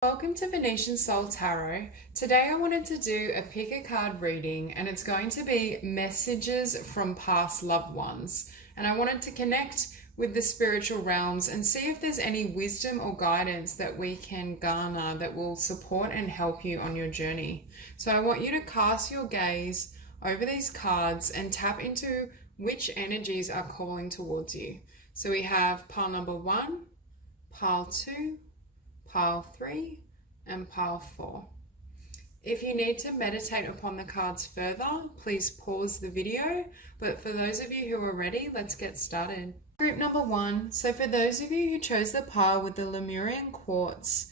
Welcome to Venusian Soul Tarot. Today I wanted to do a pick a card reading, and it's going to be messages from past loved ones. And I wanted to connect with the spiritual realms and see if there's any wisdom or guidance that we can garner that will support and help you on your journey. So I want you to cast your gaze over these cards and tap into which energies are calling towards you. So we have pile number 1, pile 2, pile 3 and pile 4. If you need to meditate upon the cards further, please pause the video, but for those of you who are ready, let's get started. Group number 1, so for those of you who chose the pile with the Lemurian Quartz,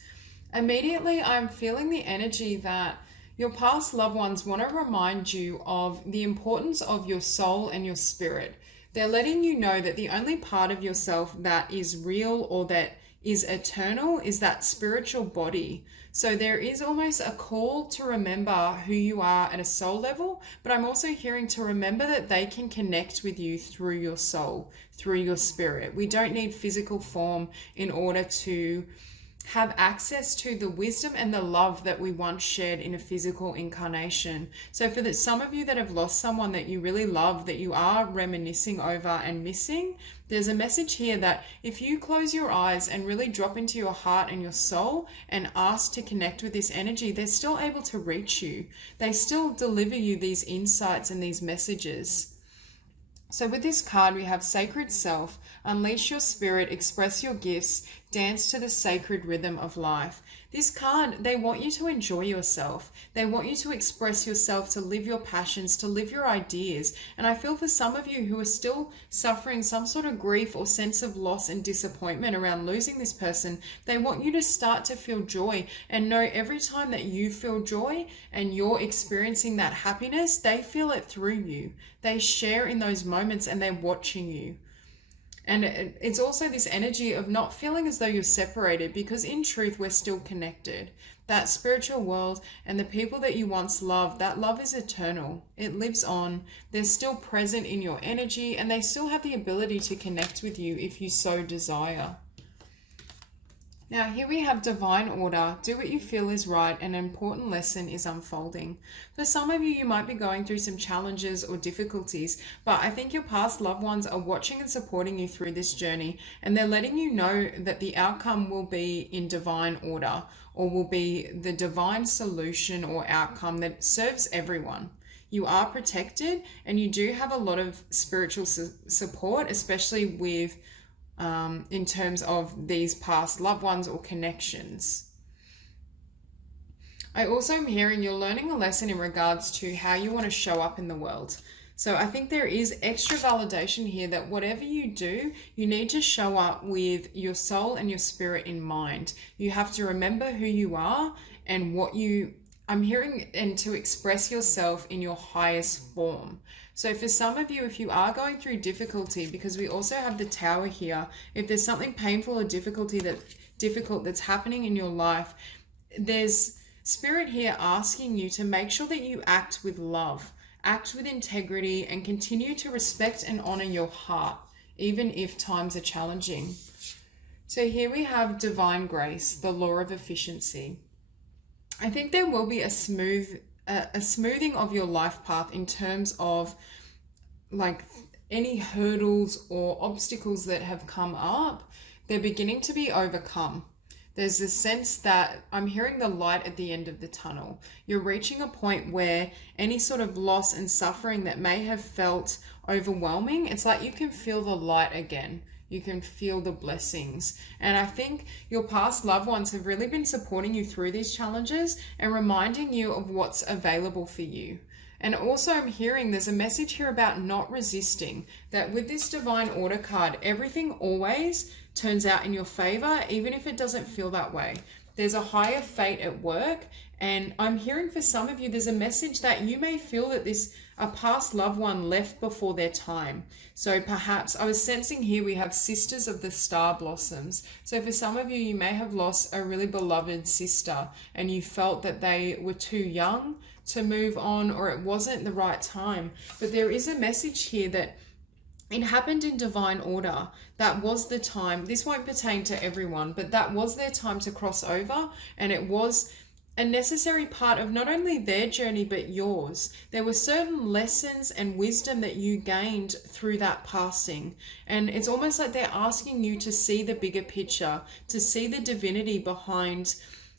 immediately I'm feeling the energy that your past loved ones want to remind you of the importance of your soul and your spirit. They're letting you know that the only part of yourself that is real or that is eternal is that spiritual body. So there is almost a call to remember who you are at a soul level, but I'm also hearing to remember that they can connect with you through your soul, through your spirit. We don't need physical form in order to have access to the wisdom and the love that we once shared in a physical incarnation. So for some of you that have lost someone that you really love, that you are reminiscing over and missing, there's a message here that if you close your eyes and really drop into your heart and your soul and ask to connect with this energy, they're still able to reach you. They still deliver you these insights and these messages. So with this card, we have Sacred Self, unleash your spirit, express your gifts, dance to the sacred rhythm of life. This card, they want you to enjoy yourself. They want you to express yourself, to live your passions, to live your ideas. And I feel for some of you who are still suffering some sort of grief or sense of loss and disappointment around losing this person, they want you to start to feel joy and know every time that you feel joy and you're experiencing that happiness, they feel it through you. They share in those moments and they're watching you. And it's also this energy of not feeling as though you're separated, because in truth, we're still connected. That spiritual world and the people that you once loved, that love is eternal. It lives on. They're still present in your energy and they still have the ability to connect with you if you so desire. Now here we have divine order. Do what you feel is right. An important lesson is unfolding. For some of you, you might be going through some challenges or difficulties, but I think your past loved ones are watching and supporting you through this journey, and they're letting you know that the outcome will be in divine order, or will be the divine solution or outcome that serves everyone. You are protected and you do have a lot of spiritual support, especially with in terms of these past loved ones or connections. I also am hearing you're learning a lesson in regards to how you want to show up in the world. So I think there is extra validation here that whatever you do, you need to show up with your soul and your spirit in mind. You have to remember who you are and I'm hearing, and to express yourself in your highest form. So for some of you, if you are going through difficulty, because we also have the Tower here, if there's something painful or difficult that's happening in your life, there's Spirit here asking you to make sure that you act with love, act with integrity, and continue to respect and honor your heart, even if times are challenging. So here we have divine grace, the law of efficiency. I think there will be a smoothing of your life path in terms of like any hurdles or obstacles that have come up. They're beginning to be overcome. There's this sense that I'm hearing the light at the end of the tunnel. You're reaching a point where any sort of loss and suffering that may have felt overwhelming, it's like you can feel the light again. You can feel the blessings. And I think your past loved ones have really been supporting you through these challenges and reminding you of what's available for you. And also I'm hearing there's a message here about not resisting, that with this divine order card, everything always turns out in your favor, even if it doesn't feel that way. There's a higher fate at work. And I'm hearing for some of you, there's a message that you may feel that a past loved one left before their time. So perhaps I was sensing here we have sisters of the star blossoms. So for some of you, you may have lost a really beloved sister and you felt that they were too young to move on, or it wasn't the right time. But there is a message here that it happened in divine order. That was the time. This won't pertain to everyone, but that was their time to cross over, and it was a necessary part of not only their journey but yours. There were certain lessons and wisdom that you gained through that passing, and it's almost like they're asking you to see the bigger picture, to see the divinity behind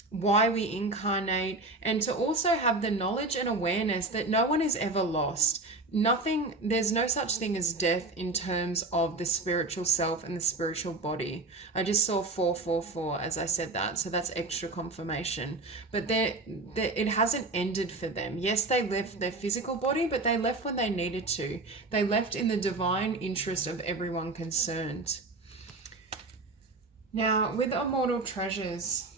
why we incarnate, and to also have the knowledge and awareness that no one is ever lost. There's no such thing as death in terms of the spiritual self and the spiritual body. I just saw 444 as I said that, so that's extra confirmation. But it hasn't ended for them. Yes, they left their physical body, but they left when they needed to. They left in the divine interest of everyone concerned. Now, with Immortal Treasures,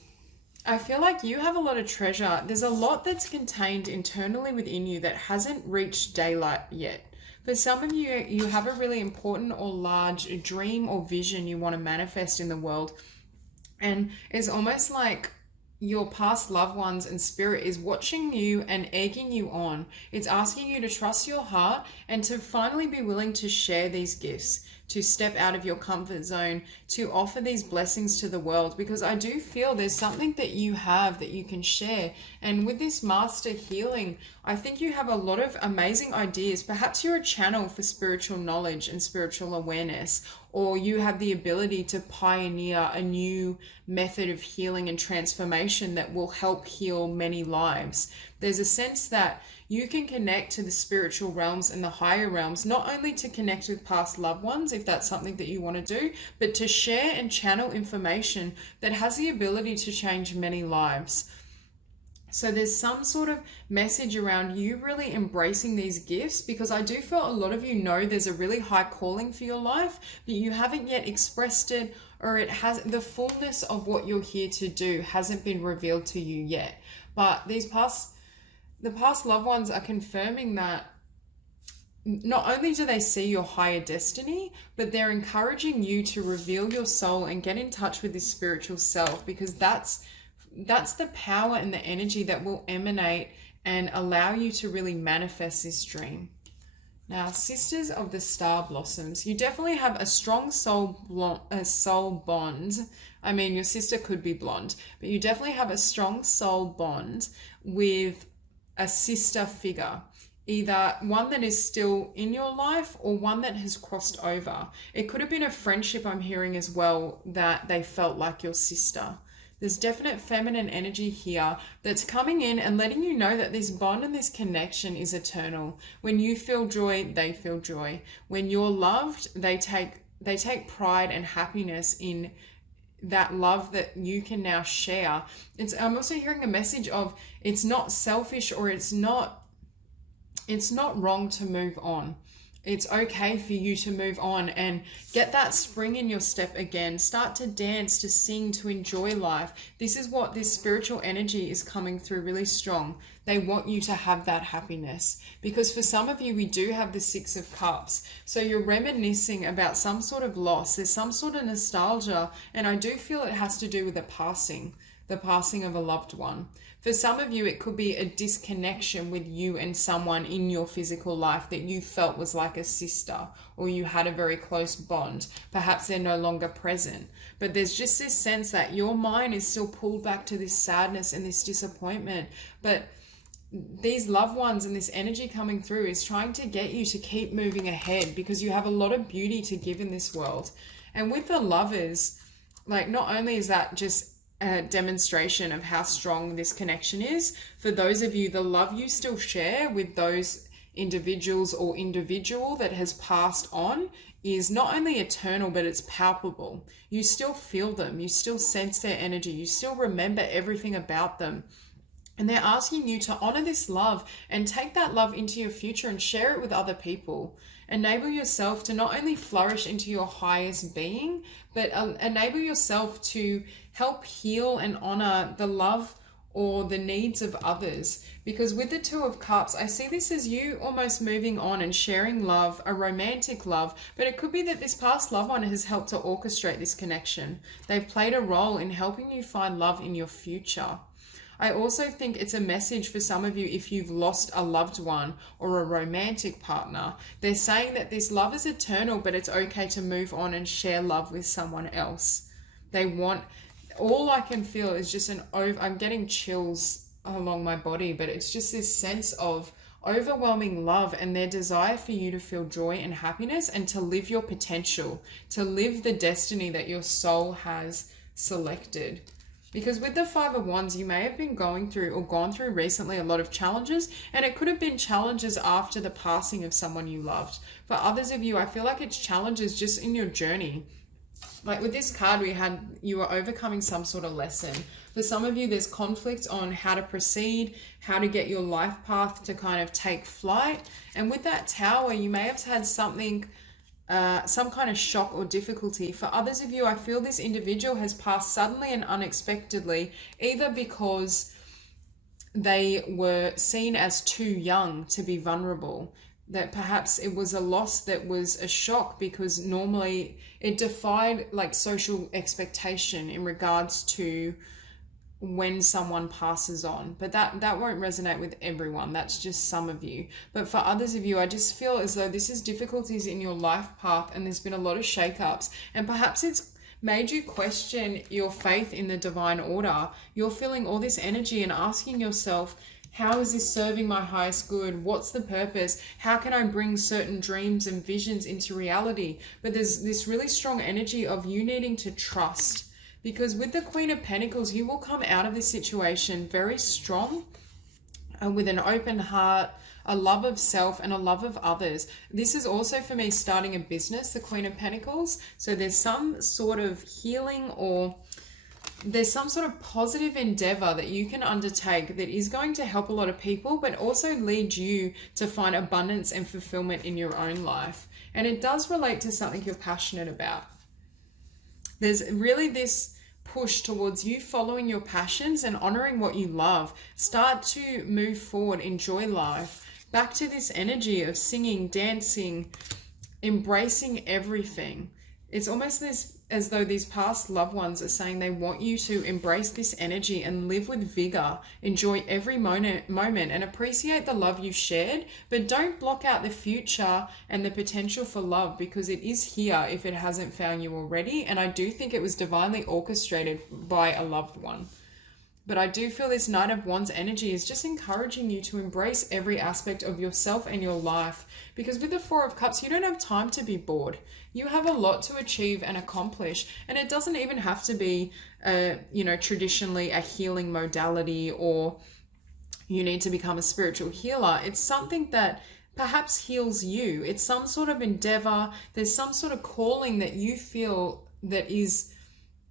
I feel like you have a lot of treasure. There's a lot that's contained internally within you that hasn't reached daylight yet. For some of you, you have a really important or large dream or vision you want to manifest in the world. And it's almost like your past loved ones and spirit is watching you and egging you on. It's asking you to trust your heart and to finally be willing to share these gifts, to step out of your comfort zone, to offer these blessings to the world, because I do feel there's something that you have that you can share. And with this master healing, I think you have a lot of amazing ideas. Perhaps you're a channel for spiritual knowledge and spiritual awareness, or you have the ability to pioneer a new method of healing and transformation that will help heal many lives. There's a sense that you can connect to the spiritual realms and the higher realms, not only to connect with past loved ones, if that's something that you want to do, but to share and channel information that has the ability to change many lives. So there's some sort of message around you really embracing these gifts, because I do feel a lot of you know there's a really high calling for your life, but you haven't yet expressed it, or it has the fullness of what you're here to do hasn't been revealed to you yet. But the past loved ones are confirming that not only do they see your higher destiny, but they're encouraging you to reveal your soul and get in touch with this spiritual self, because that's the power and the energy that will emanate and allow you to really manifest this dream. Now, Sisters of the Star Blossoms, you definitely have a strong soul bond. I mean, your sister could be blonde, but you definitely have a strong soul bond with a sister figure, either one that is still in your life or one that has crossed over. It could have been a friendship, I'm hearing as well, that they felt like your sister. There's definite feminine energy here that's coming in and letting you know that this bond and this connection is eternal. When you feel joy, they feel joy. When you're loved, they take pride and happiness in that love that you can now share. I'm also hearing a message of it's not selfish, or it's not wrong to move on. It's okay for you to move on and get that spring in your step again. Start to dance, to sing, to enjoy life. This is what this spiritual energy is coming through really strong. They want you to have that happiness, because for some of you, we do have the Six of Cups. So you're reminiscing about some sort of loss. There's some sort of nostalgia, and I do feel it has to do with the passing of a loved one. For some of you, it could be a disconnection with you and someone in your physical life that you felt was like a sister, or you had a very close bond. Perhaps they're no longer present, but there's just this sense that your mind is still pulled back to this sadness and this disappointment. But these loved ones and this energy coming through is trying to get you to keep moving ahead, because you have a lot of beauty to give in this world. And with the Lovers, like, not only is that just a demonstration of how strong this connection is, for those of you, the love you still share with those individuals or individual that has passed on is not only eternal, but it's palpable. You still feel them, you still sense their energy, you still remember everything about them. And they're asking you to honor this love and take that love into your future and share it with other people. Enable yourself to not only flourish into your highest being, but enable yourself to help heal and honor the love or the needs of others. Because with the Two of Cups, I see this as you almost moving on and sharing love, a romantic love, but it could be that this past loved one has helped to orchestrate this connection. They've played a role in helping you find love in your future. I also think it's a message for some of you if you've lost a loved one or a romantic partner. They're saying that this love is eternal, but it's okay to move on and share love with someone else. They want, all I can feel is just I'm getting chills along my body, but it's just this sense of overwhelming love and their desire for you to feel joy and happiness and to live your potential, to live the destiny that your soul has selected. Because with the Five of Wands, you may have been going through or gone through recently a lot of challenges, and it could have been challenges after the passing of someone you loved. For others of you, I feel like it's challenges just in your journey. Like with this card, you were overcoming some sort of lesson. For some of you, there's conflict on how to proceed, how to get your life path to kind of take flight. And with that Tower, you may have had something, some kind of shock or difficulty. For others of you, I feel this individual has passed suddenly and unexpectedly, either because they were seen as too young to be vulnerable, that perhaps it was a loss that was a shock because normally it defied like social expectation in regards to when someone passes on. But that won't resonate with everyone. That's just some of you. But for others of you, I just feel as though this is difficulties in your life path and there's been a lot of shakeups, and perhaps it's made you question your faith in the divine order. You're feeling all this energy and asking yourself, how is this serving my highest good? What's the purpose? How can I bring certain dreams and visions into reality? But there's this really strong energy of you needing to trust, because with the Queen of Pentacles, you will come out of this situation very strong, with an open heart, a love of self and a love of others. This is also for me starting a business, the Queen of Pentacles. So there's some sort of healing or there's some sort of positive endeavor that you can undertake that is going to help a lot of people, but also lead you to find abundance and fulfillment in your own life. And it does relate to something you're passionate about. There's really this push towards you following your passions and honoring what you love. Start to move forward, enjoy life. Back to this energy of singing, dancing, embracing everything. It's almost as though these past loved ones are saying they want you to embrace this energy and live with vigor, enjoy every moment and appreciate the love you shared, but don't block out the future and the potential for love, because it is here if it hasn't found you already. And I do think it was divinely orchestrated by a loved one. But I do feel this Knight of Wands energy is just encouraging you to embrace every aspect of yourself and your life. Because with the Four of Cups, you don't have time to be bored. You have a lot to achieve and accomplish. And it doesn't even have to be, traditionally a healing modality or you need to become a spiritual healer. It's something that perhaps heals you. It's some sort of endeavor. There's some sort of calling that you feel that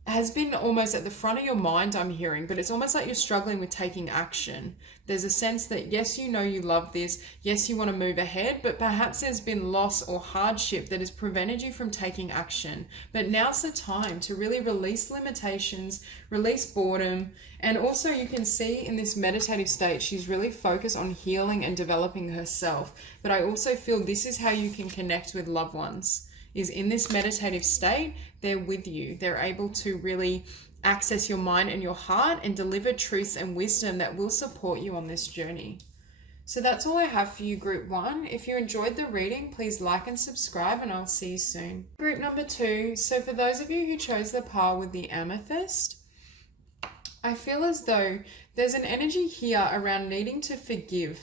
has been almost at the front of your mind, I'm hearing, but it's almost like you're struggling with taking action. There's a sense that, yes, you know you love this, yes, you want to move ahead, but perhaps there's been loss or hardship that has prevented you from taking action. But now's the time to really release limitations, release boredom, and also you can see in this meditative state, she's really focused on healing and developing herself. But I also feel this is how you can connect with loved ones. Is in this meditative state, they're with you. They're able to really access your mind and your heart and deliver truths and wisdom that will support you on this journey. So that's all I have for you, Group 1. If you enjoyed the reading, please like and subscribe, and I'll see you soon. Group number 2. So for those of you who chose the pile with the Amethyst, I feel as though there's an energy here around needing to forgive.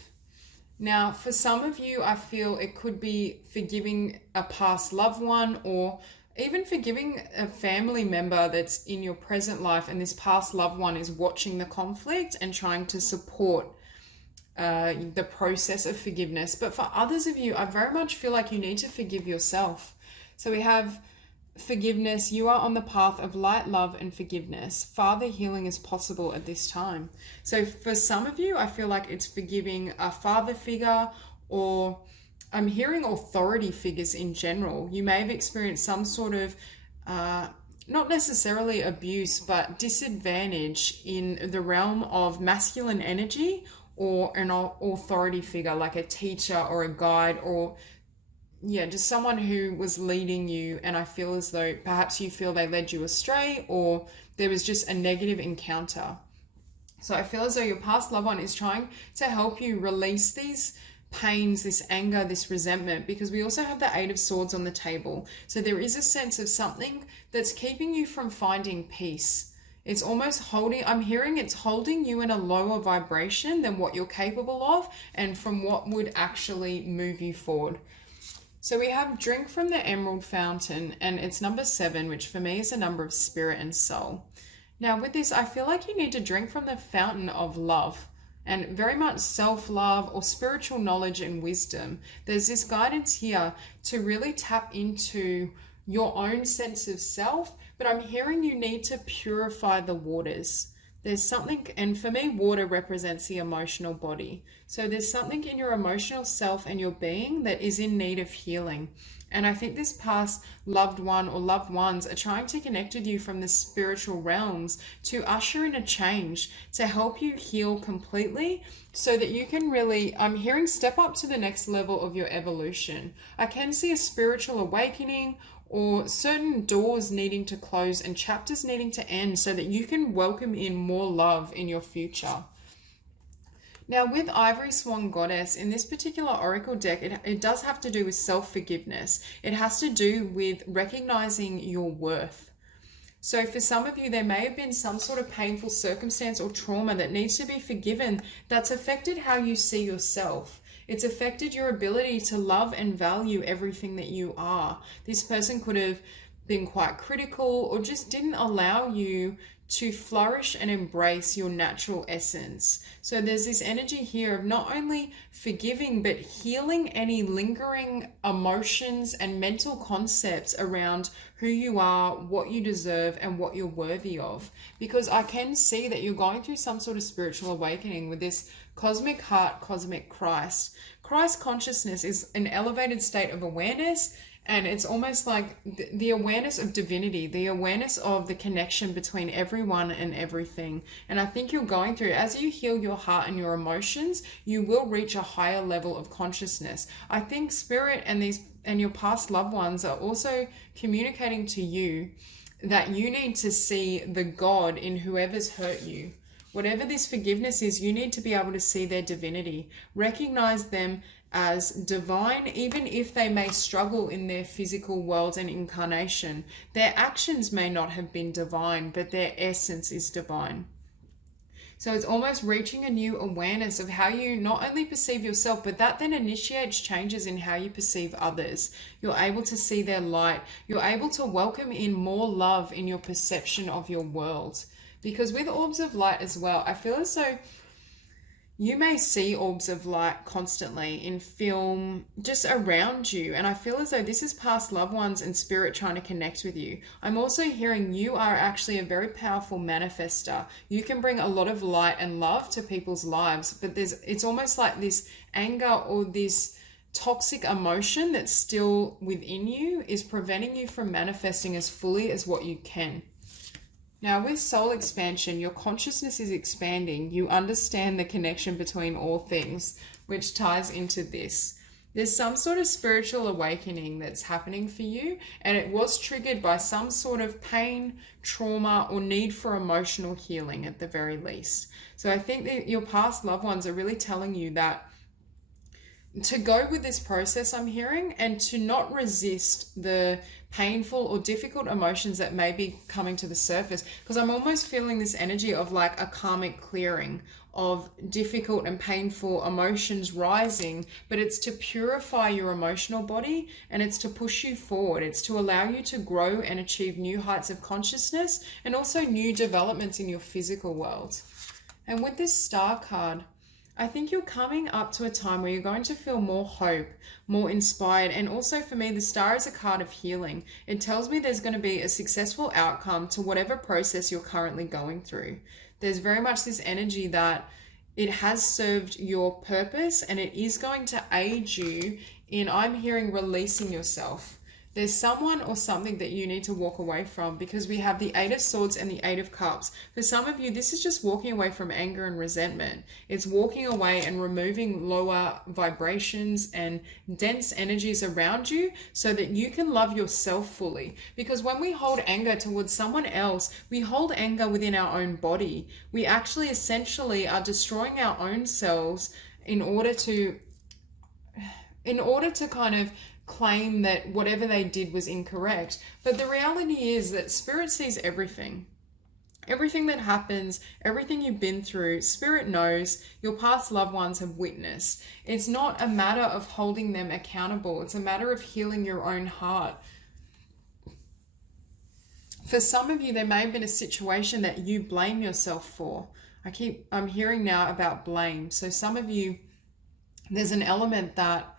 Now, for some of you, I feel it could be forgiving a past loved one, or even forgiving a family member that's in your present life, and this past loved one is watching the conflict and trying to support the process of forgiveness. But for others of you, I very much feel like you need to forgive yourself. So we have forgiveness. You are on the path of light, love, and forgiveness. Father healing is possible at this time. So for some of you, I feel like it's forgiving a father figure, or I'm hearing authority figures in general. You may have experienced some sort of, not necessarily abuse, but disadvantage in the realm of masculine energy, or an authority figure like a teacher or a guide, or just someone who was leading you, and I feel as though perhaps you feel they led you astray, or there was just a negative encounter. So I feel as though your past loved one is trying to help you release these pains, this anger, this resentment, because we also have the Eight of Swords on the table. So there is a sense of something that's keeping you from finding peace. It's almost holding, I'm hearing it's holding you in a lower vibration than what you're capable of and from what would actually move you forward. So we have drink from the Emerald Fountain, and it's number 7, which for me is a number of spirit and soul. Now with this, I feel like you need to drink from the fountain of love and very much self-love or spiritual knowledge and wisdom. There's this guidance here to really tap into your own sense of self, but I'm hearing you need to purify the waters. There's something, and for me, water represents the emotional body. So there's something in your emotional self and your being that is in need of healing. And I think this past loved one or loved ones are trying to connect with you from the spiritual realms to usher in a change, to help you heal completely so that you can really, I'm hearing, step up to the next level of your evolution. I can see a spiritual awakening or certain doors needing to close and chapters needing to end so that you can welcome in more love in your future. Now with Ivory Swan Goddess, in this particular oracle deck, it does have to do with self-forgiveness. It has to do with recognizing your worth. So for some of you, there may have been some sort of painful circumstance or trauma that needs to be forgiven that's affected how you see yourself. It's affected your ability to love and value everything that you are. This person could have been quite critical or just didn't allow you to flourish and embrace your natural essence. So there's this energy here of not only forgiving, but healing any lingering emotions and mental concepts around who you are, what you deserve, and what you're worthy of. Because I can see that you're going through some sort of spiritual awakening with this cosmic heart, cosmic Christ. Christ consciousness is an elevated state of awareness, and it's almost like the awareness of divinity, the awareness of the connection between everyone and everything. And I think you're going through, as you heal your heart and your emotions, you will reach a higher level of consciousness. I think spirit and your past loved ones are also communicating to you that you need to see the God in whoever's hurt you. Whatever this forgiveness is, you need to be able to see their divinity, recognize them as divine, even if they may struggle in their physical world and incarnation. Their actions may not have been divine, but their essence is divine. So it's almost reaching a new awareness of how you not only perceive yourself, but that then initiates changes in how you perceive others. You're able to see their light. You're able to welcome in more love in your perception of your world. Because with orbs of light as well, I feel as though you may see orbs of light constantly in film, just around you. And I feel as though this is past loved ones and spirit trying to connect with you. I'm also hearing you are actually a very powerful manifester. You can bring a lot of light and love to people's lives, but it's almost like this anger or this toxic emotion that's still within you is preventing you from manifesting as fully as what you can. Now with soul expansion, your consciousness is expanding. You understand the connection between all things, which ties into this. There's some sort of spiritual awakening that's happening for you, and it was triggered by some sort of pain, trauma, or need for emotional healing at the very least. So I think that your past loved ones are really telling you that to go with this process, I'm hearing, and to not resist the painful or difficult emotions that may be coming to the surface, because I'm almost feeling this energy of like a karmic clearing of difficult and painful emotions rising, but it's to purify your emotional body and it's to push you forward. It's to allow you to grow and achieve new heights of consciousness and also new developments in your physical world. And with this Star card, I think you're coming up to a time where you're going to feel more hope, more inspired. And also for me, the Star is a card of healing. It tells me there's going to be a successful outcome to whatever process you're currently going through. There's very much this energy that it has served your purpose and it is going to aid you in, I'm hearing, releasing yourself. There's someone or something that you need to walk away from, because we have the Eight of Swords and the Eight of Cups. For some of you, this is just walking away from anger and resentment. It's walking away and removing lower vibrations and dense energies around you so that you can love yourself fully. Because when we hold anger towards someone else, we hold anger within our own body. We actually essentially are destroying our own selves in order to kind of claim that whatever they did was incorrect. But the reality is that Spirit sees everything. Everything that happens, everything you've been through, Spirit knows, your past loved ones have witnessed. It's not a matter of holding them accountable. It's a matter of healing your own heart. For some of you, there may have been a situation that you blame yourself for. I'm hearing now about blame. So some of you, there's an element that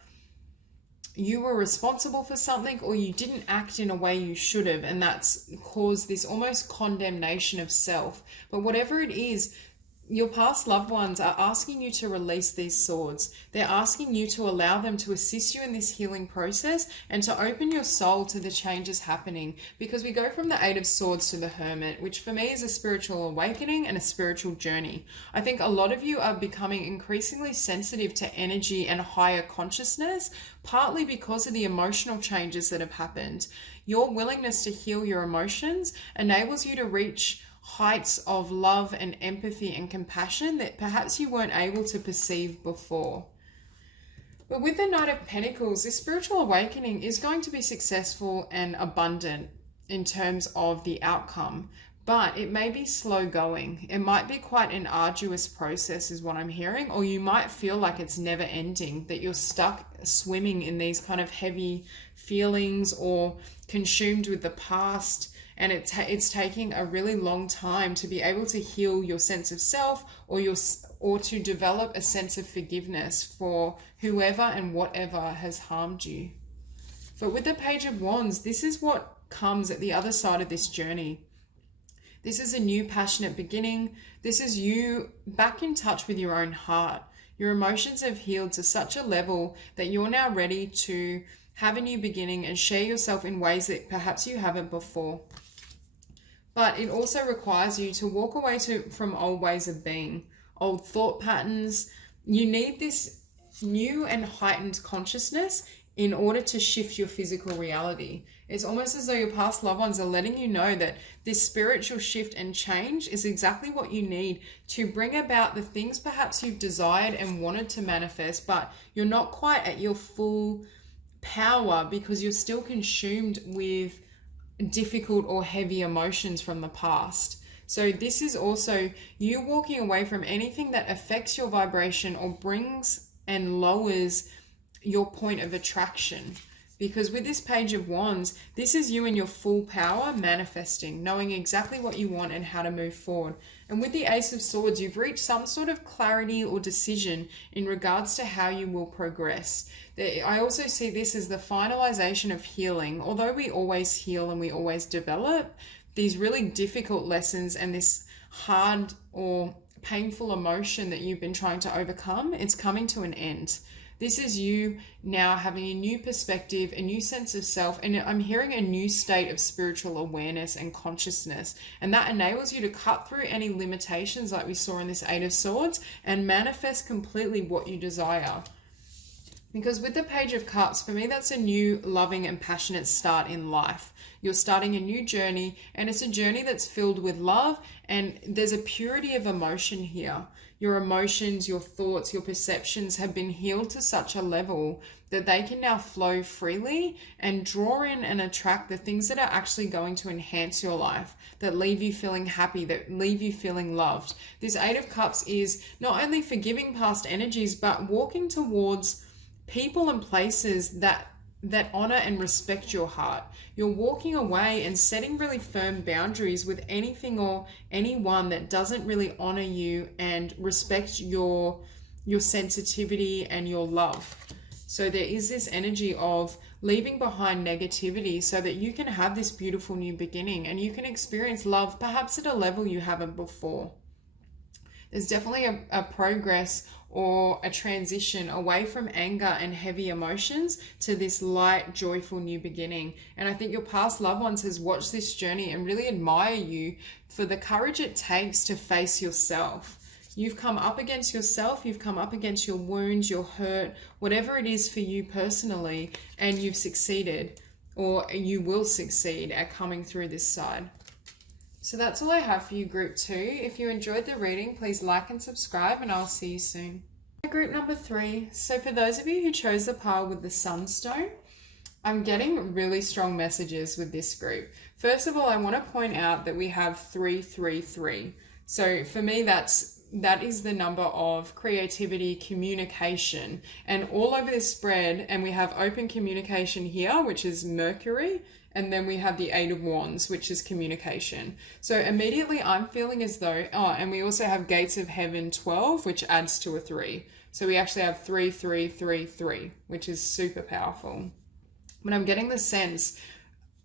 you were responsible for something, or you didn't act in a way you should have, and that's caused this almost condemnation of self. But whatever it is, your past loved ones are asking you to release these swords. They're asking you to allow them to assist you in this healing process and to open your soul to the changes happening. Because we go from the Eight of Swords to the Hermit, which for me is a spiritual awakening and a spiritual journey. I think a lot of you are becoming increasingly sensitive to energy and higher consciousness, partly because of the emotional changes that have happened. Your willingness to heal your emotions enables you to reach heights of love and empathy and compassion that perhaps you weren't able to perceive before. But with the Knight of Pentacles, this spiritual awakening is going to be successful and abundant in terms of the outcome, but it may be slow going. It might be quite an arduous process is what I'm hearing, or you might feel like it's never ending, that you're stuck swimming in these kind of heavy feelings or consumed with the past. And it's taking a really long time to be able to heal your sense of self, or to develop a sense of forgiveness for whoever and whatever has harmed you. But with the Page of Wands, this is what comes at the other side of this journey. This is a new passionate beginning. This is you back in touch with your own heart. Your emotions have healed to such a level that you're now ready to have a new beginning and share yourself in ways that perhaps you haven't before. But it also requires you to walk away from old ways of being, old thought patterns. You need this new and heightened consciousness in order to shift your physical reality. It's almost as though your past loved ones are letting you know that this spiritual shift and change is exactly what you need to bring about the things perhaps you've desired and wanted to manifest, but you're not quite at your full power because you're still consumed with difficult or heavy emotions from the past. So this is also you walking away from anything that affects your vibration or brings and lowers your point of attraction. Because with this Page of Wands, this is you in your full power manifesting, knowing exactly what you want and how to move forward. And with the Ace of Swords, you've reached some sort of clarity or decision in regards to how you will progress. I also see this as the finalization of healing. Although we always heal and we always develop, these really difficult lessons and this hard or painful emotion that you've been trying to overcome, it's coming to an end. This is you now having a new perspective, a new sense of self, and I'm hearing a new state of spiritual awareness and consciousness. And that enables you to cut through any limitations like we saw in this Eight of Swords and manifest completely what you desire. Because with the Page of Cups, for me, that's a new loving and passionate start in life. You're starting a new journey, and it's a journey that's filled with love, and there's a purity of emotion here. Your emotions, your thoughts, your perceptions have been healed to such a level that they can now flow freely and draw in and attract the things that are actually going to enhance your life, that leave you feeling happy, that leave you feeling loved. This Eight of Cups is not only forgiving past energies, but walking towards people and places that honor and respect your heart. You're walking away and setting really firm boundaries with anything or anyone that doesn't really honor you and respect your sensitivity and your love. So there is this energy of leaving behind negativity so that you can have this beautiful new beginning and you can experience love perhaps at a level you haven't before. There's definitely a progress or a transition away from anger and heavy emotions to this light, joyful new beginning. And I think your past loved ones has watched this journey and really admire you for the courage it takes to face yourself. You've come up against yourself, you've come up against your wounds, your hurt, whatever it is for you personally, and you've succeeded, or you will succeed at coming through this side. So that's all I have for you, group 2. If you enjoyed the reading, please like and subscribe, and I'll see you soon. Group number 3. So for those of you who chose the pile with the Sunstone, I'm getting really strong messages with this group. First of all, I want to point out that we have 333. So for me, that is the number of creativity, communication, and all over this spread. And we have open communication here, which is Mercury. And then we have the 8 of Wands, which is communication. So immediately I'm feeling as though, and we also have Gates of Heaven 12, which adds to a 3. So we actually have 3, 3, 3, 3, which is super powerful. But I'm getting the sense,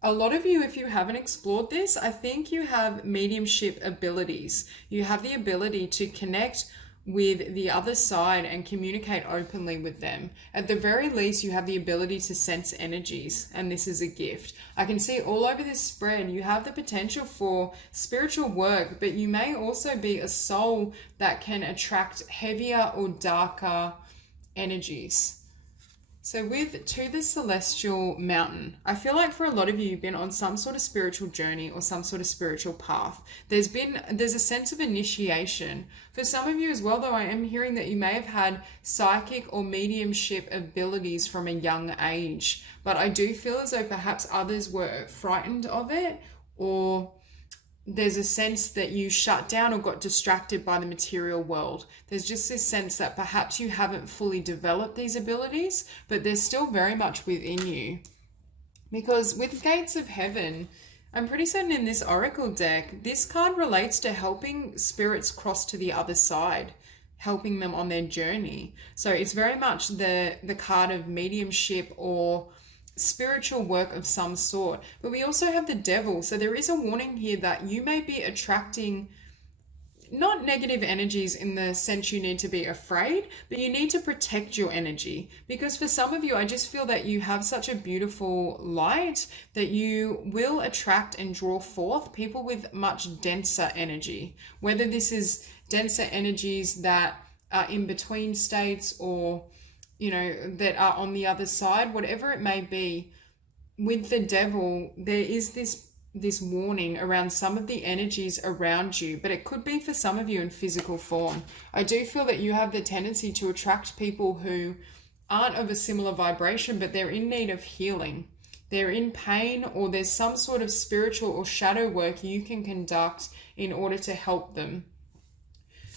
a lot of you, if you haven't explored this, I think you have mediumship abilities. You have the ability to connect with the other side and communicate openly with them. At the very least, you have the ability to sense energies, and this is a gift. I can see all over this spread, you have the potential for spiritual work, but you may also be a soul that can attract heavier or darker energies. So with To the Celestial Mountain, I feel like for a lot of you, you've been on some sort of spiritual journey or some sort of spiritual path. There's a sense of initiation. For some of you as well, though, I am hearing that you may have had psychic or mediumship abilities from a young age. But I do feel as though perhaps others were frightened of it, or there's a sense that you shut down or got distracted by the material world. There's just this sense that perhaps you haven't fully developed these abilities, but they're still very much within you. Because with Gates of Heaven, I'm pretty certain in this Oracle deck, this card relates to helping spirits cross to the other side, helping them on their journey. So it's very much the card of mediumship or spiritual work of some sort. But we also have the Devil, so there is a warning here that you may be attracting not negative energies in the sense you need to be afraid, but you need to protect your energy. Because for some of you, I just feel that you have such a beautiful light that you will attract and draw forth people with much denser energy, whether this is denser energies that are in between states or that are on the other side, whatever it may be. With the Devil, there is this warning around some of the energies around you, but it could be for some of you in physical form. I do feel that you have the tendency to attract people who aren't of a similar vibration, but they're in need of healing. They're in pain, or there's some sort of spiritual or shadow work you can conduct in order to help them.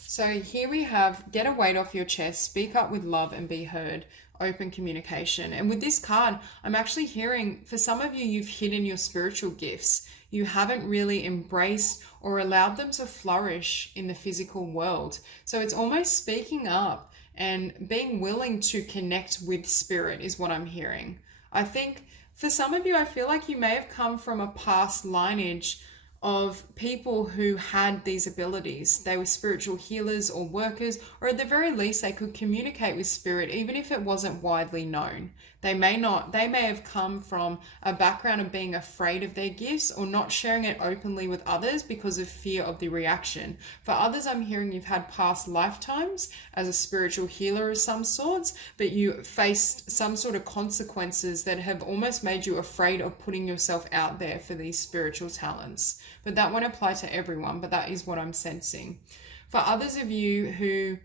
So here we have, get a weight off your chest, speak up with love and be heard, open communication. And with this card, I'm actually hearing, for some of you, you've hidden your spiritual gifts. You haven't really embraced or allowed them to flourish in the physical world. So it's almost speaking up and being willing to connect with spirit is what I'm hearing. I think for some of you, I feel like you may have come from a past lineage of people who had these abilities. They were spiritual healers or workers, or at the very least they could communicate with spirit even if it wasn't widely known. They may have come from a background of being afraid of their gifts or not sharing it openly with others because of fear of the reaction. For others, I'm hearing you've had past lifetimes as a spiritual healer of some sorts, but you faced some sort of consequences that have almost made you afraid of putting yourself out there for these spiritual talents. But that won't apply to everyone, but that is what I'm sensing. For others of you who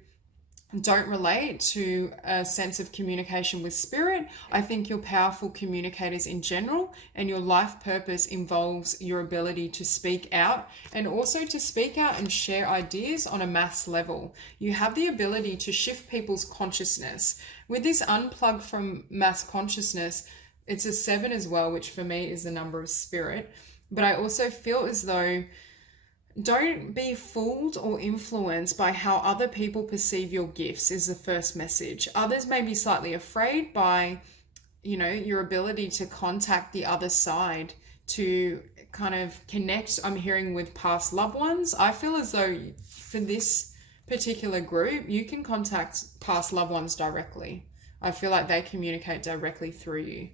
don't relate to a sense of communication with spirit, I think you're powerful communicators in general, and your life purpose involves your ability to speak out, and also to speak out and share ideas on a mass level. You have the ability to shift people's consciousness. With this unplugged from mass consciousness, it's a 7 as well, which for me is the number of spirit. But I also feel as though don't be fooled or influenced by how other people perceive your gifts is the first message. Others may be slightly afraid by, your ability to contact the other side, to kind of connect, I'm hearing, with past loved ones. I feel as though for this particular group, you can contact past loved ones directly. I feel like they communicate directly through you.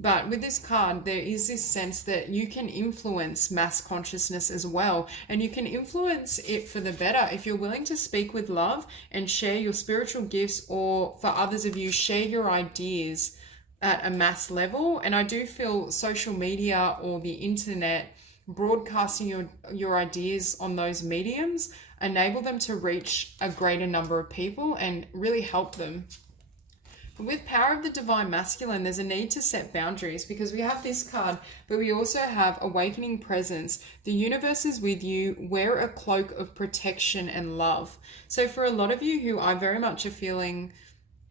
But with this card, there is this sense that you can influence mass consciousness as well. And you can influence it for the better if you're willing to speak with love and share your spiritual gifts, or for others of you, share your ideas at a mass level. And I do feel social media or the internet, broadcasting your ideas on those mediums, enable them to reach a greater number of people and really help them. But with Power of the Divine Masculine, there's a need to set boundaries, because we have this card, but we also have Awakening Presence. The universe is with you. Wear a cloak of protection and love. So for a lot of you who are very much a feeling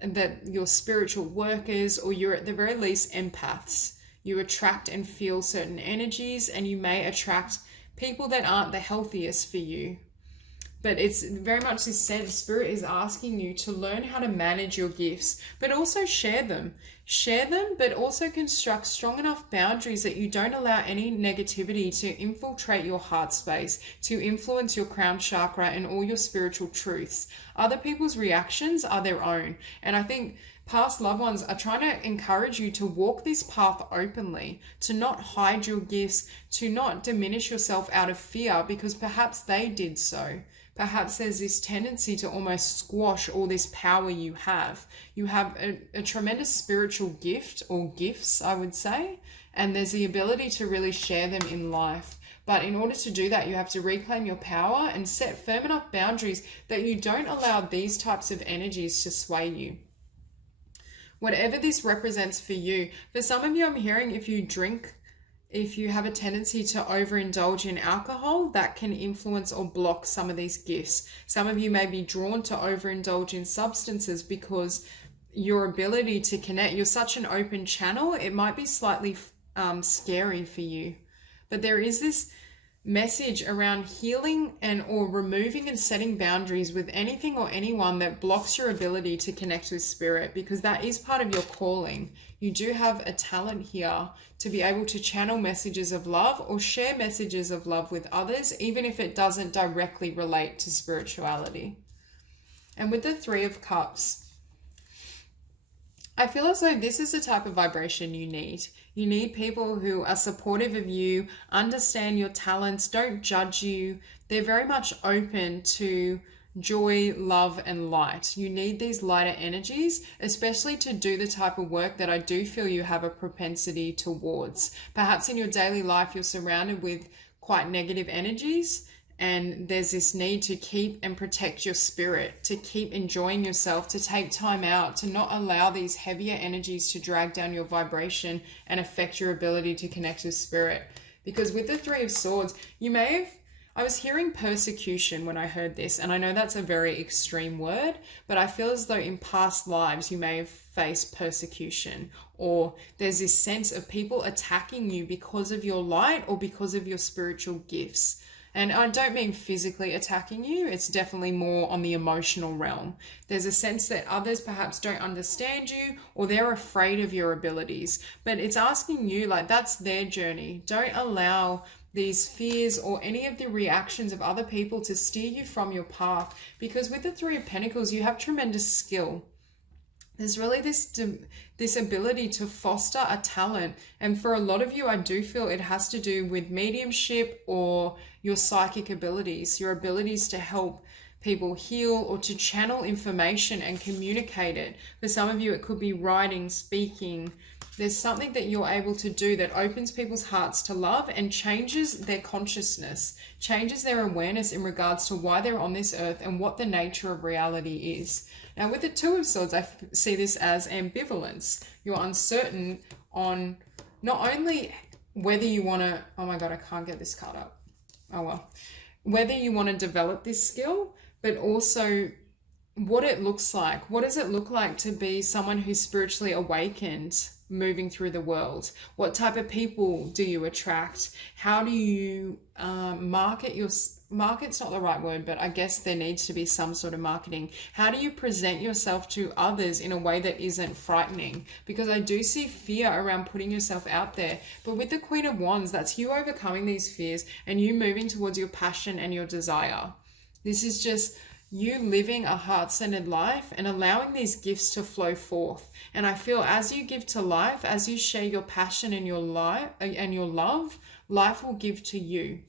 that you're spiritual workers, or you're at the very least empaths, you attract and feel certain energies, and you may attract people that aren't the healthiest for you. But it's very much this sense, Spirit is asking you to learn how to manage your gifts, but also share them. Share them, but also construct strong enough boundaries that you don't allow any negativity to infiltrate your heart space, to influence your crown chakra and all your spiritual truths. Other people's reactions are their own. And I think past loved ones are trying to encourage you to walk this path openly, to not hide your gifts, to not diminish yourself out of fear because perhaps they did so. Perhaps there's this tendency to almost squash all this power you have. You have a tremendous spiritual gift, or gifts, I would say, and there's the ability to really share them in life. But in order to do that, you have to reclaim your power and set firm enough boundaries that you don't allow these types of energies to sway you. Whatever this represents for you. For some of you, I'm hearing if you have a tendency to overindulge in alcohol, that can influence or block some of these gifts. Some of you may be drawn to overindulge in substances because your ability to connect, you're such an open channel, it might be slightly scary for you. But there is this message around healing and or removing and setting boundaries with anything or anyone that blocks your ability to connect with spirit, because that is part of your calling. You do have a talent here to be able to channel messages of love or share messages of love with others, even if it doesn't directly relate to spirituality. And with the Three of Cups, I feel as though this is the type of vibration you need. You need people who are supportive of you, understand your talents, don't judge you. They're very much open to joy, love, and light. You need these lighter energies, especially to do the type of work that I do feel you have a propensity towards. Perhaps in your daily life, you're surrounded with quite negative energies, and there's this need to keep and protect your spirit, to keep enjoying yourself, to take time out, to not allow these heavier energies to drag down your vibration and affect your ability to connect with spirit. Because with the Three of Swords, I was hearing persecution when I heard this, and I know that's a very extreme word, but I feel as though in past lives you may have faced persecution, or there's this sense of people attacking you because of your light or because of your spiritual gifts. And I don't mean physically attacking you, it's definitely more on the emotional realm. There's a sense that others perhaps don't understand you, or they're afraid of your abilities, but it's asking you, like, that's their journey. Don't allow these fears or any of the reactions of other people to steer you from your path, because with the Three of Pentacles, you have tremendous skill. There's really this ability to foster a talent. And for a lot of you, I do feel it has to do with mediumship or your psychic abilities, your abilities to help people heal or to channel information and communicate it. For some of you, it could be writing, speaking. There's something that you're able to do that opens people's hearts to love and changes their consciousness, changes their awareness in regards to why they're on this earth and what the nature of reality is. Now, with the Two of Swords, I see this as ambivalence. You're uncertain on not only whether you want to, oh my God, I can't get this card up. Oh well. Whether you want to develop this skill, but also what it looks like. What does it look like to be someone who's spiritually awakened moving through the world? What type of people do you attract? How do you market's not the right word, but I guess there needs to be some sort of marketing. How do you present yourself to others in a way that isn't frightening? Because I do see fear around putting yourself out there. But with the Queen of Wands, that's you overcoming these fears and you moving towards your passion and your desire. This is just you living a heart-centered life and allowing these gifts to flow forth. And I feel as you give to life, as you share your passion and your life and your love, life will give to you.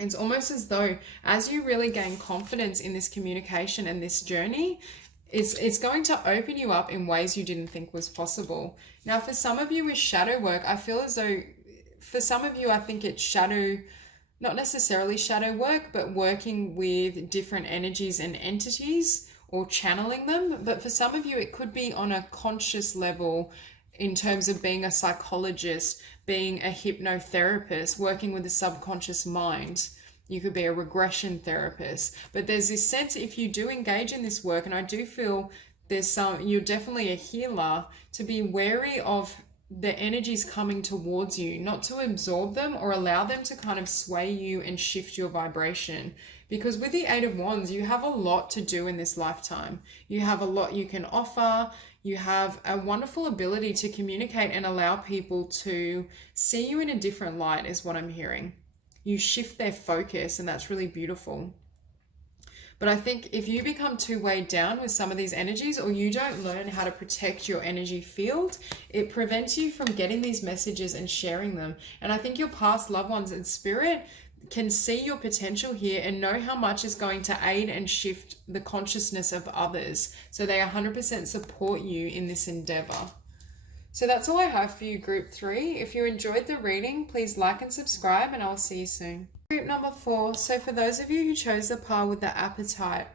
It's almost as though as you really gain confidence in this communication and this journey, it's going to open you up in ways you didn't think was possible. Now, for some of you with shadow work, I feel as though for some of you, I think it's shadow, not necessarily shadow work, but working with different energies and entities or channeling them. But for some of you, it could be on a conscious level in terms of being a psychologist, being a hypnotherapist, working with the subconscious mind. You could be a regression therapist. But there's this sense, if you do engage in this work, and I do feel you're definitely a healer, to be wary of the energies coming towards you, not to absorb them or allow them to kind of sway you and shift your vibration. Because with the Eight of Wands, you have a lot to do in this lifetime. You have a lot you can offer. You have a wonderful ability to communicate and allow people to see you in a different light, is what I'm hearing. You shift their focus, and that's really beautiful. But I think if you become too weighed down with some of these energies, or you don't learn how to protect your energy field, it prevents you from getting these messages and sharing them. And I think your past loved ones in spirit can see your potential here and know how much is going to aid and shift the consciousness of others. So they 100% support you in this endeavor. So that's all I have for you, group 3. If you enjoyed the reading, please like and subscribe, and I'll see you soon. Group number 4. So for those of you who chose the pile with the Apatite,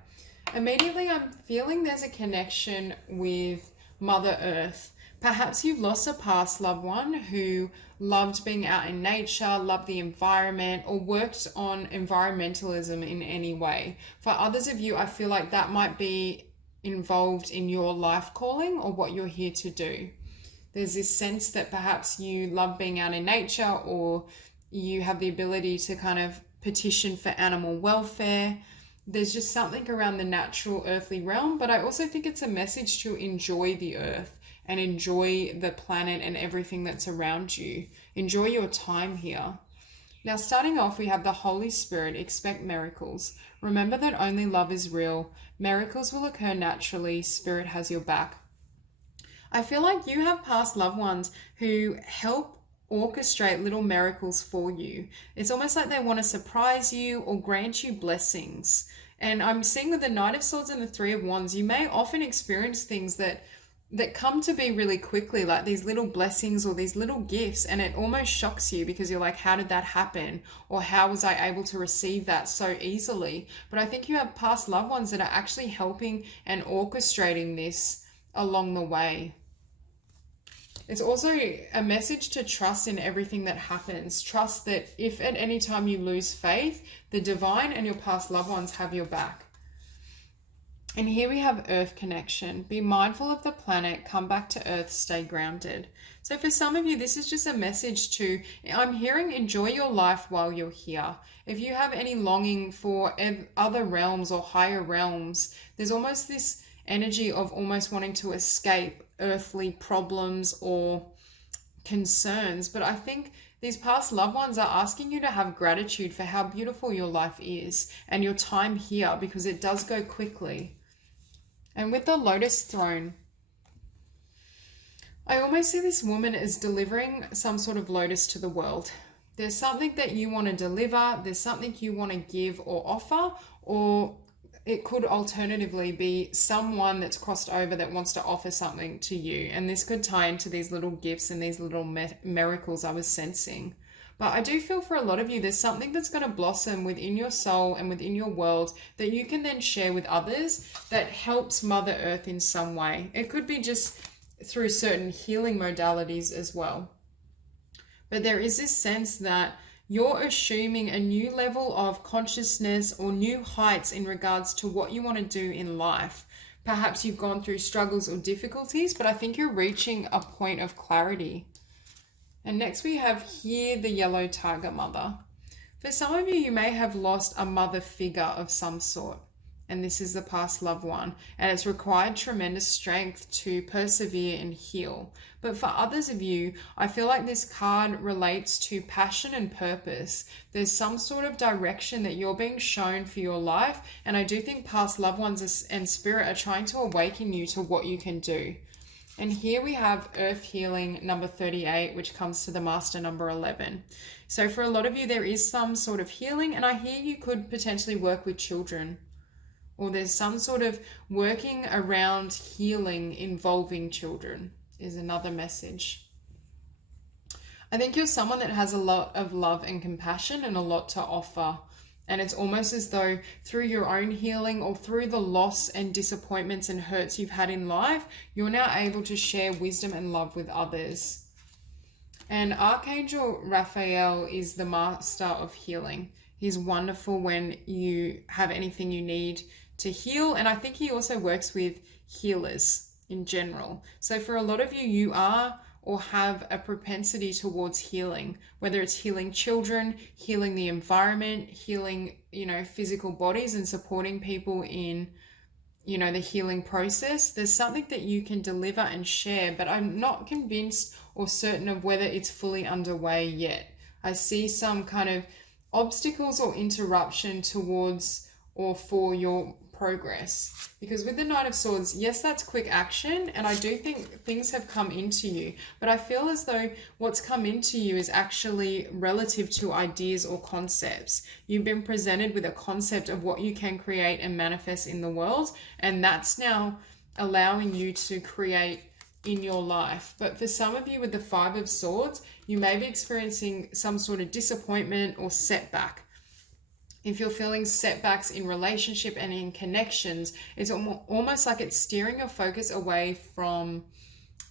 immediately I'm feeling there's a connection with Mother Earth. Perhaps you've lost a past loved one who loved being out in nature, loved the environment, or worked on environmentalism in any way. For others of you, I feel like that might be involved in your life calling or what you're here to do. There's this sense that perhaps you love being out in nature, or you have the ability to kind of petition for animal welfare. There's just something around the natural earthly realm, but I also think it's a message to enjoy the earth and enjoy the planet and everything that's around you. Enjoy your time here. Now, starting off, we have the Holy Spirit. Expect miracles. Remember that only love is real. Miracles will occur naturally. Spirit has your back. I feel like you have past loved ones who help orchestrate little miracles for you. It's almost like they want to surprise you or grant you blessings. And I'm seeing with the Knight of Swords and the Three of Wands, you may often experience things that come to be really quickly, like these little blessings or these little gifts, and it almost shocks you because you're like, how did that happen? Or how was I able to receive that so easily? But I think you have past loved ones that are actually helping and orchestrating this along the way. It's also a message to trust in everything that happens. Trust that if at any time you lose faith, the divine and your past loved ones have your back. And here we have Earth connection. Be mindful of the planet, come back to Earth, stay grounded. So for some of you, this is just a message to, I'm hearing, enjoy your life while you're here. If you have any longing for other realms or higher realms, there's almost this energy of almost wanting to escape earthly problems or concerns. But I think these past loved ones are asking you to have gratitude for how beautiful your life is and your time here, because it does go quickly. And with the Lotus Throne, I almost see this woman as delivering some sort of lotus to the world. There's something that you want to deliver, there's something you want to give or offer, or it could alternatively be someone that's crossed over that wants to offer something to you. And this could tie into these little gifts and these little miracles I was sensing. But I do feel for a lot of you, there's something that's going to blossom within your soul and within your world that you can then share with others that helps Mother Earth in some way. It could be just through certain healing modalities as well. But there is this sense that you're assuming a new level of consciousness or new heights in regards to what you want to do in life. Perhaps you've gone through struggles or difficulties, but I think you're reaching a point of clarity. And next we have here the Yellow Tiger Mother. For some of you, you may have lost a mother figure of some sort. and this is the past loved one, and it's required tremendous strength to persevere and heal. But for others of you, I feel like this card relates to passion and purpose. There's some sort of direction that you're being shown for your life, and I do think past loved ones and spirit are trying to awaken you to what you can do. And here we have Earth Healing number 38, which comes to the Master number 11. So for a lot of you, there is some sort of healing, and I hear you could potentially work with children, or there's some sort of working around healing involving children is another message. I think you're someone that has a lot of love and compassion and a lot to offer. And it's almost as though through your own healing or through the loss and disappointments and hurts you've had in life, you're now able to share wisdom and love with others. And Archangel Raphael is the master of healing. He's wonderful when you have anything you need to heal. And I think he also works with healers in general. So for a lot of you, you are or have a propensity towards healing, whether it's healing children, healing the environment, healing, physical bodies and supporting people in, the healing process. There's something that you can deliver and share, but I'm not convinced or certain of whether it's fully underway yet. I see some kind of obstacles or interruption towards or for your progress, because with the Knight of Swords, yes, that's quick action, and I do think things have come into you, but I feel as though what's come into you is actually relative to ideas or concepts. You've been presented with a concept of what you can create and manifest in the world, and that's now allowing you to create in your life. But for some of you with the Five of Swords, you may be experiencing some sort of disappointment or setback. If you're feeling setbacks in relationship and in connections, it's almost like it's steering your focus away from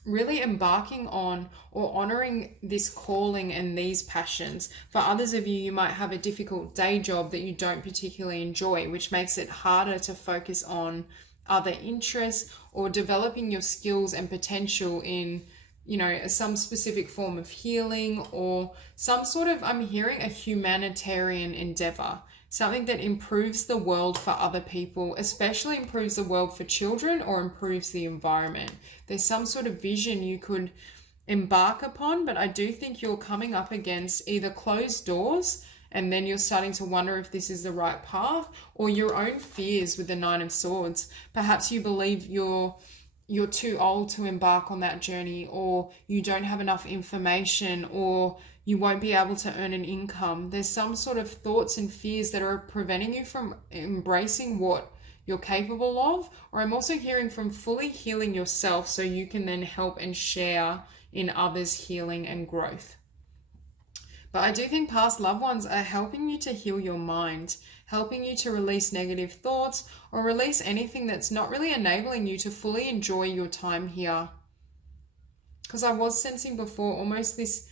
really embarking on or honoring this calling and these passions. For others of you, you might have a difficult day job that you don't particularly enjoy, which makes it harder to focus on other interests or developing your skills and potential in some specific form of healing or some sort of, I'm hearing, a humanitarian endeavor. Something that improves the world for other people, especially improves the world for children or improves the environment. There's some sort of vision you could embark upon, but I do think you're coming up against either closed doors and then you're starting to wonder if this is the right path, or your own fears with the Nine of Swords. Perhaps you believe you're too old to embark on that journey, or you don't have enough information, or you won't be able to earn an income. There's some sort of thoughts and fears that are preventing you from embracing what you're capable of, or I'm also hearing from fully healing yourself so you can then help and share in others' healing and growth. But I do think past loved ones are helping you to heal your mind, helping you to release negative thoughts or release anything that's not really enabling you to fully enjoy your time here. Because I was sensing before almost this,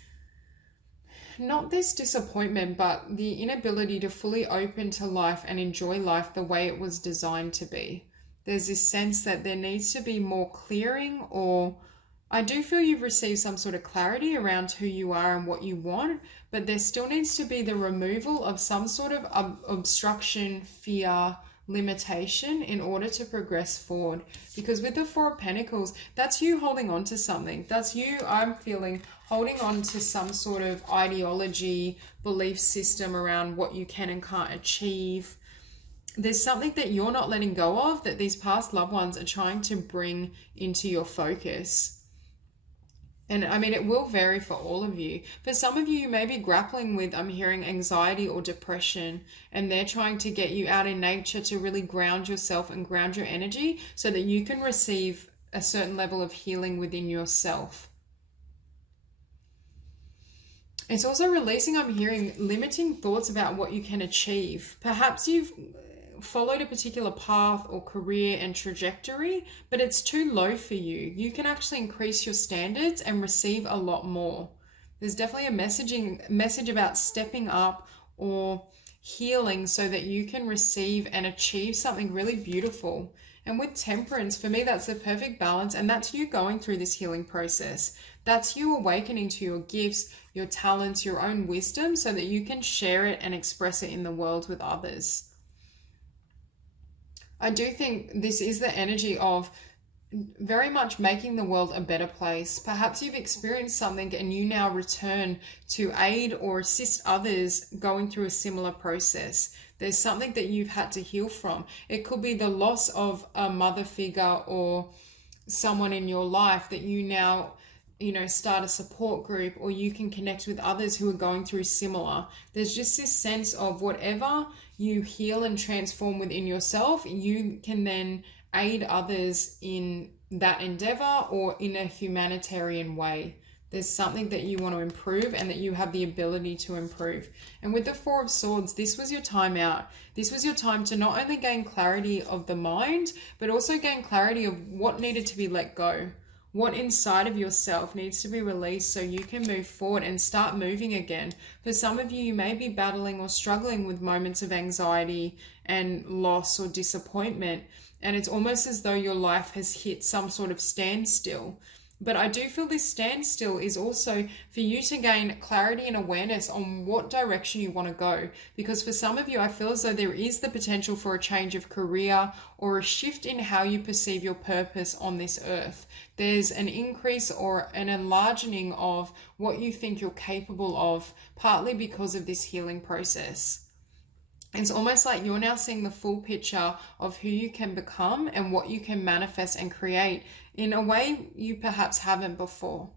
not this disappointment, but the inability to fully open to life and enjoy life the way it was designed to be. There's this sense that there needs to be more clearing, or I do feel you've received some sort of clarity around who you are and what you want, but there still needs to be the removal of some sort of obstruction, fear, limitation in order to progress forward. Because with the Four of Pentacles, that's you holding on to something. That's you, I'm feeling, holding on to some sort of ideology, belief system around what you can and can't achieve. There's something that you're not letting go of that these past loved ones are trying to bring into your focus. And I mean, it will vary for all of you. For some of you, you may be grappling with, I'm hearing, anxiety or depression, and they're trying to get you out in nature to really ground yourself and ground your energy so that you can receive a certain level of healing within yourself. It's also releasing, I'm hearing, limiting thoughts about what you can achieve. Perhaps you've followed a particular path or career and trajectory, but it's too low for you. You can actually increase your standards and receive a lot more. There's definitely a message about stepping up or healing so that you can receive and achieve something really beautiful. And with Temperance, for me, that's the perfect balance, and that's you going through this healing process. That's you awakening to your gifts, your talents, your own wisdom, so that you can share it and express it in the world with others. I do think this is the energy of very much making the world a better place. Perhaps you've experienced something and you now return to aid or assist others going through a similar process. There's something that you've had to heal from. It could be the loss of a mother figure or someone in your life that you now, start a support group, or you can connect with others who are going through similar. There's just this sense of whatever you heal and transform within yourself, you can then aid others in that endeavor or in a humanitarian way. There's something that you want to improve and that you have the ability to improve. And with the Four of Swords, this was your time out. This was your time to not only gain clarity of the mind, but also gain clarity of what needed to be let go. What inside of yourself needs to be released so you can move forward and start moving again. For some of you, you may be battling or struggling with moments of anxiety and loss or disappointment. And it's almost as though your life has hit some sort of standstill. But I do feel this standstill is also for you to gain clarity and awareness on what direction you want to go. Because for some of you, I feel as though there is the potential for a change of career or a shift in how you perceive your purpose on this earth. There's an increase or an enlarging of what you think you're capable of, partly because of this healing process. It's almost like you're now seeing the full picture of who you can become and what you can manifest and create in a way you perhaps haven't before.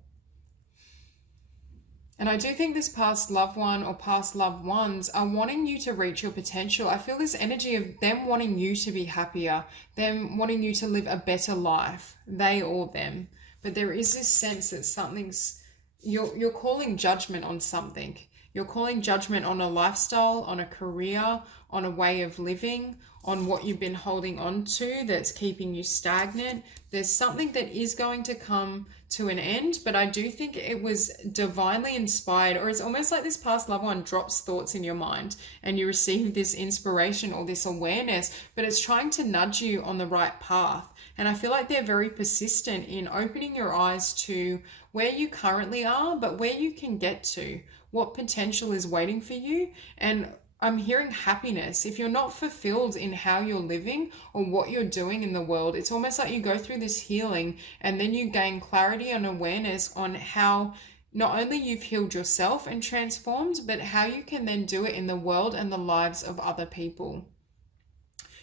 And I do think this past loved one or past loved ones are wanting you to reach your potential. I feel this energy of them wanting you to be happier, them wanting you to live a better life, they or them. But there is this sense that you're calling judgment on something. You're calling judgment on a lifestyle, on a career, on a way of living, on what you've been holding on to that's keeping you stagnant. There's something that is going to come to an end, but I do think it was divinely inspired, or it's almost like this past loved one drops thoughts in your mind and you receive this inspiration or this awareness, but it's trying to nudge you on the right path. And I feel like they're very persistent in opening your eyes to where you currently are, but where you can get to, what potential is waiting for you. And I'm hearing happiness. If you're not fulfilled in how you're living or what you're doing in the world, it's almost like you go through this healing and then you gain clarity and awareness on how not only you've healed yourself and transformed, but how you can then do it in the world and the lives of other people.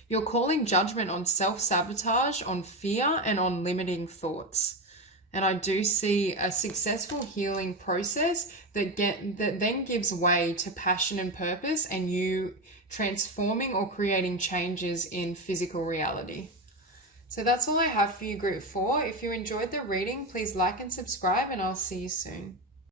You're calling judgment on self-sabotage, on fear, and on limiting thoughts. And I do see a successful healing process that then gives way to passion and purpose, and you transforming or creating changes in physical reality. So that's all I have for you, Group 4. If you enjoyed the reading, please like and subscribe, and I'll see you soon.